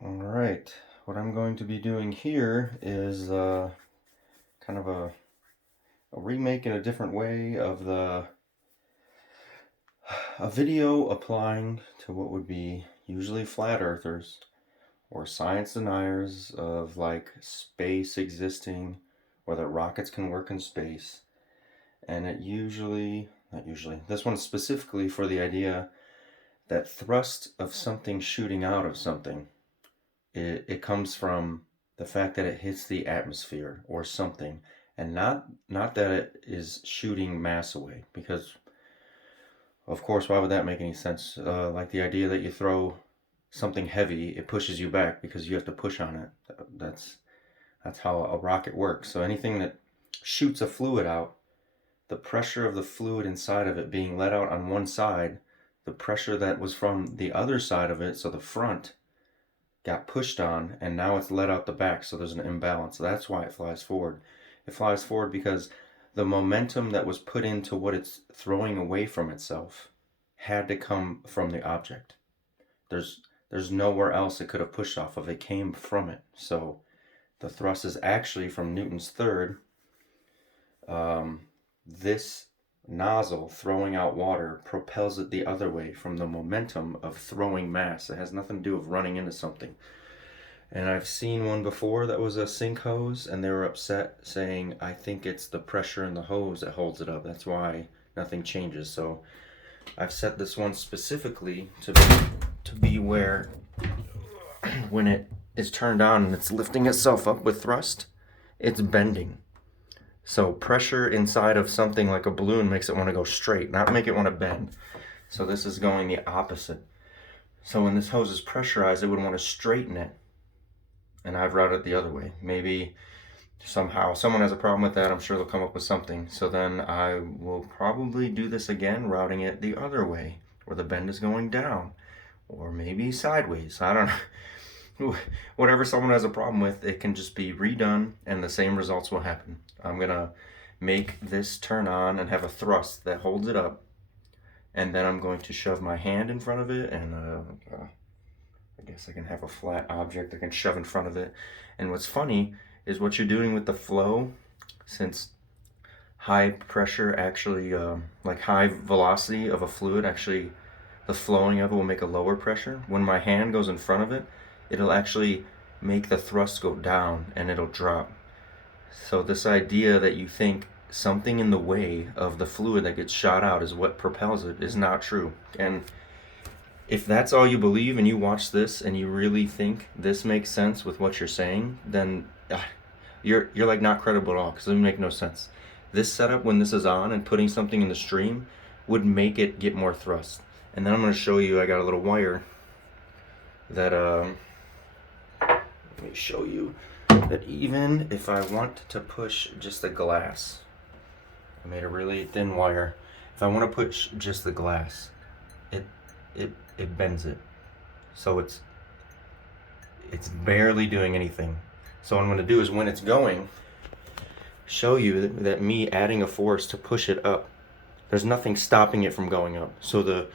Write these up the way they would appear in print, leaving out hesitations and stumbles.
All right, what I'm going to be doing here is kind of a remake in a different way of a video applying to what would be usually flat earthers or science deniers of like space existing or that rockets can work in space. And not usually, this one's specifically for the idea that thrust of something shooting out of something. It comes from the fact that it hits the atmosphere or something, and not that it is shooting mass away. Because of course, why would that make any sense? Like the idea that you throw something heavy, it pushes you back because you have to push on it. That's how a rocket works. So anything that shoots a fluid out, the pressure of the fluid inside of it being let out on one side, the pressure that was from the other side of it, so the front, got pushed on and now it's let out the back, so there's an imbalance. So that's why it flies forward. It flies forward because the momentum that was put into what it's throwing away from itself had to come from the object. There's there's nowhere else it could have pushed off of. It came from it. So the thrust is actually from Newton's third. This nozzle throwing out water propels it the other way from the momentum of throwing mass. It has nothing to do with running into something. And I've seen one before that was a sink hose, and they were upset saying, I think it's the pressure in the hose that holds it up. That's why nothing changes. So I've set this one specifically to be where when it is turned on and it's lifting itself up with thrust, it's bending. So pressure inside of something like a balloon makes it want to go straight, not make it want to bend. So this is going the opposite. So when this hose is pressurized, it would want to straighten it. And I've routed it the other way. Maybe somehow someone has a problem with that. I'm sure they'll come up with something. So then I will probably do this again, routing it the other way, where the bend is going down, or maybe sideways. I don't know. Whatever someone has a problem with, it can just be redone and the same results will happen. I'm gonna make this turn on and have a thrust that holds it up, and then I'm going to shove my hand in front of it, and I guess I can have a flat object I can shove in front of it. And what's funny is what you're doing with the flow, since high pressure actually, like high velocity of a fluid, actually the flowing of it will make a lower pressure. When my hand goes in front of it, it'll actually make the thrust go down and it'll drop. So this idea that you think something in the way of the fluid that gets shot out is what propels it is not true. And if that's all you believe and you watch this and you really think this makes sense with what you're saying, then you're like not credible at all, because it would make no sense. This setup, when this is on and putting something in the stream, would make it get more thrust. And then I'm going to show you, I got a little wire that let me show you that even if I want to push just the glass, I made a really thin wire. If I want to push just the glass, it it bends it. So it's barely doing anything. So what I'm going to do is, when it's going, show you that me adding a force to push it up, there's nothing stopping it from going up. So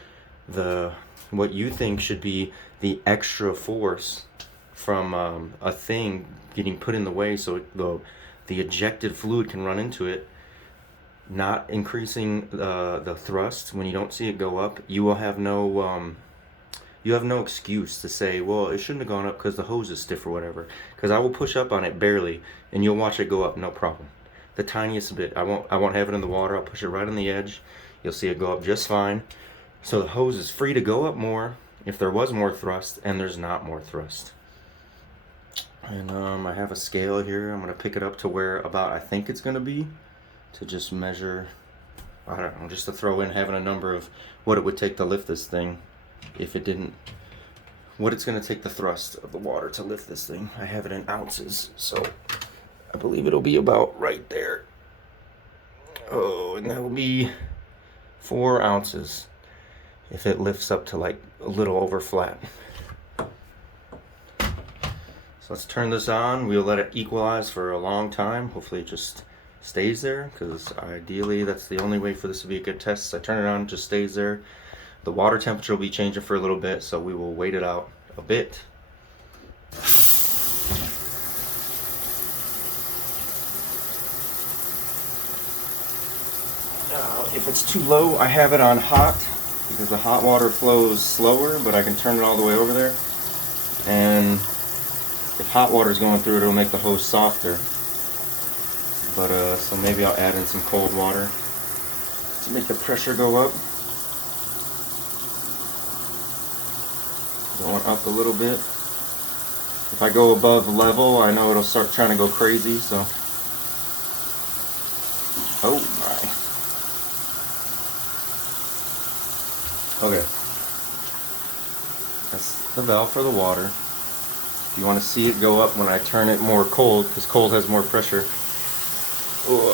the what you think should be the extra force from a thing getting put in the way so the ejected fluid can run into it, not increasing the thrust. When you don't see it go up, you will have no excuse to say, well, it shouldn't have gone up because the hose is stiff or whatever. Because I will push up on it barely, and you'll watch it go up, no problem. The tiniest bit. I won't have it in the water. I'll push it right on the edge. You'll see it go up just fine. So the hose is free to go up more if there was more thrust, and there's not more thrust. And I have a scale here. I'm gonna pick it up to where about I think it's gonna be, to just measure. I don't know, just to throw in having a number of what it would take to lift this thing if it didn't, what it's going to take the thrust of the water to lift this thing. I have it in ounces, so I believe it'll be about right there. Oh, and that will be 4 ounces if it lifts up to like a little over flat. So let's turn this on. We'll let it equalize for a long time. Hopefully it just stays there, because ideally that's the only way for this to be a good test. So I turn it on, it just stays there. The water temperature will be changing for a little bit, so we will wait it out a bit. If it's too low, I have it on hot because the hot water flows slower, but I can turn it all the way over there. And if hot water is going through it, it'll make the hose softer. But so maybe I'll add in some cold water to make the pressure go up. Going up a little bit. If I go above level, I know it'll start trying to go crazy, so. Oh my. Okay. That's the valve for the water. If you want to see it go up when I turn it more cold, because cold has more pressure. Oh.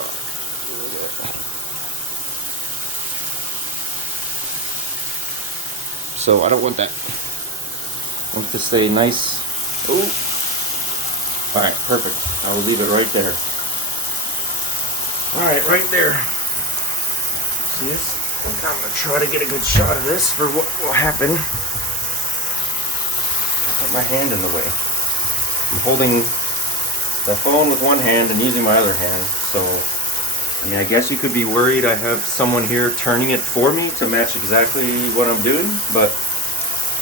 So I don't want that. I want it to stay nice. Oh. Alright, perfect. I will leave it right there. Alright, right there. See this? I'm going to try to get a good shot of this for what will happen. Put my hand in the way. I'm holding the phone with one hand and using my other hand, so I mean, I guess you could be worried I have someone here turning it for me to match exactly what I'm doing, but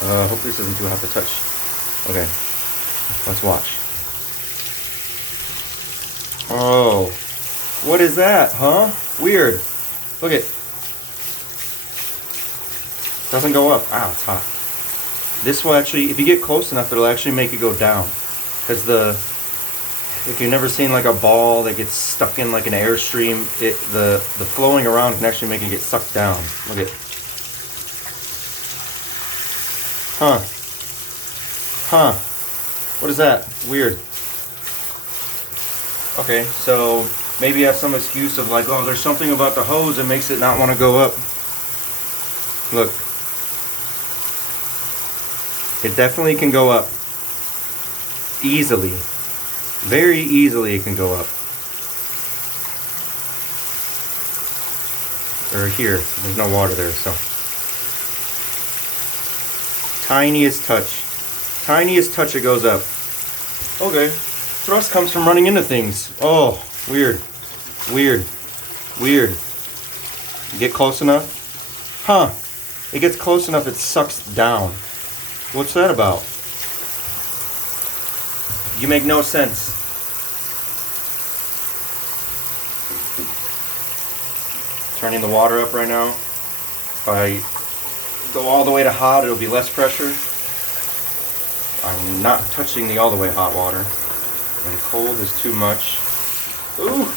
hope this isn't too hot to touch. Okay, let's watch. Oh, what is that, huh? Weird. Look it. Doesn't go up. Ow, it's hot. This will actually, if you get close enough, it'll actually make it go down. Because if you've never seen like a ball that gets stuck in like an airstream, the flowing around can actually make it get sucked down. Look at. Huh. Huh. What is that? Weird. Okay, so maybe you have some excuse of like, oh, there's something about the hose that makes it not want to go up. Look. It definitely can go up. Easily. Very easily it can go up. Or here. There's no water there, so. Tiniest touch. Tiniest touch it goes up. Okay. Thrust comes from running into things. Oh, weird. Weird. Weird. You get close enough? Huh. It gets close enough, it sucks down. What's that about? You make no sense. Turning the water up right now. If I go all the way to hot, it'll be less pressure. I'm not touching the all the way hot water. And cold is too much. Ooh!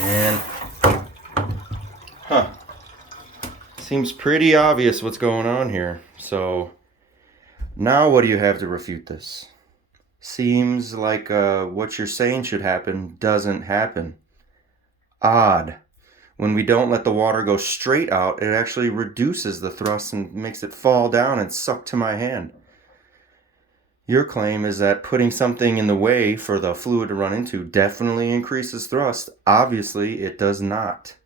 And, huh. Seems pretty obvious what's going on here. So, now what do you have to refute this? Seems like what you're saying should happen doesn't happen. Odd. When we don't let the water go straight out, it actually reduces the thrust and makes it fall down and suck to my hand. Your claim is that putting something in the way for the fluid to run into definitely increases thrust. Obviously, it does not.